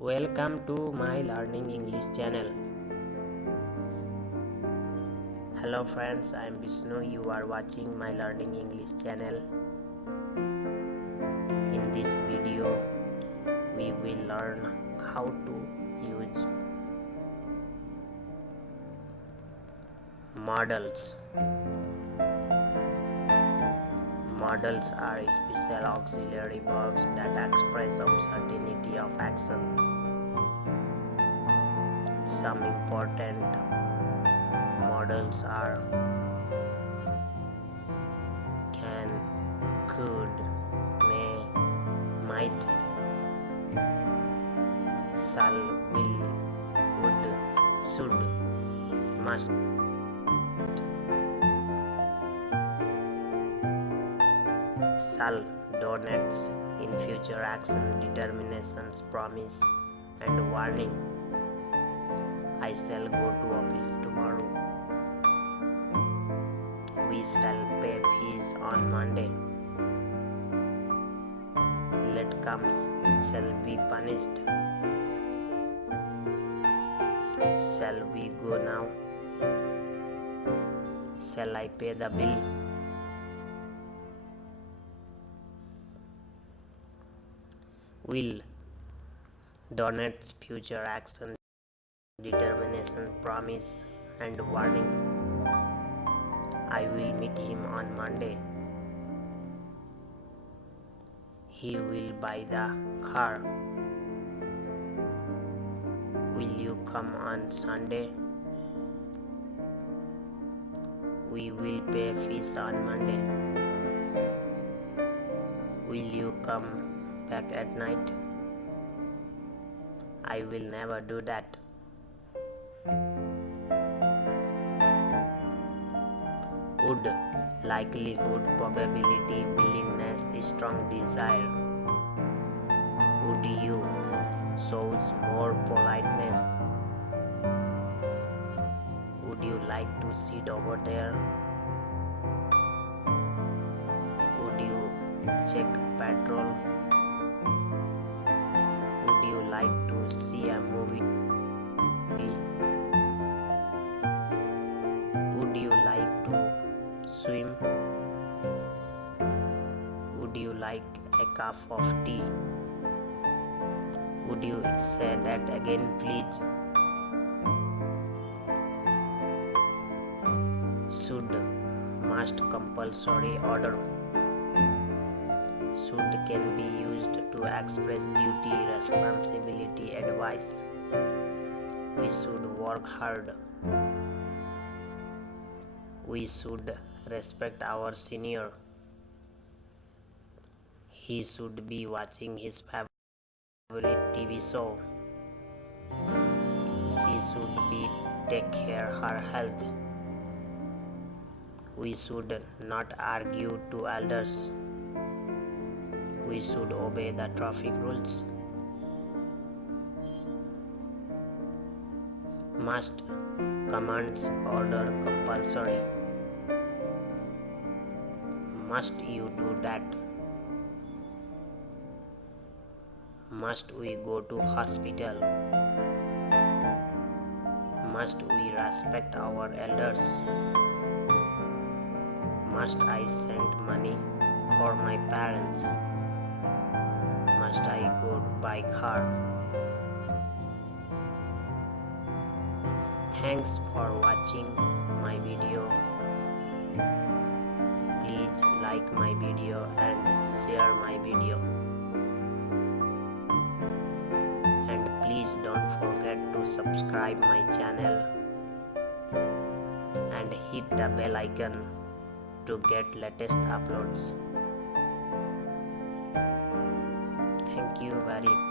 Welcome to my learning English channel. Hello friends, I am Vishnu. You are watching my learning English channel. In this video, we will learn how to use modals. Modals are special auxiliary verbs that express uncertainty of action. Some important modals are can, could, may, might, shall, will, would, should, must. Shall denotes in future action, determinations, promise, and warning. I shall go to office tomorrow. We shall pay fees on Monday. Let comes shall be punished. Shall we go now? Shall I pay the bill? Will denotes future action, determination, promise, and warning. I will meet him on Monday. He will buy the car. Will you come on Sunday? We will pay fees on Monday. Will you come back at night? I will never do that. Would, likelihood, probability, willingness, strong desire. Would you, shows more politeness. Would you like to sit over there? Would you check petrol? Would you like to see a movie? Would you like to swim? Would you like a cup of tea? Would you say that again, please? Should, must, compulsory, order. Should can be used to express duty, responsibility, advice. We should work hard. We should respect our senior. He should be watching his favorite TV show. She should be take care of her health. We should not argue to elders. We should obey the traffic rules. Must, commands, order, compulsory. Must you do that? Must we go to hospital? Must we respect our elders? Must I send money for my parents? Must I go by car? Thanks for watching my video. Please like my video and share my video. And please don't forget to subscribe my channel and hit the bell icon to get latest uploads. Thank you very much.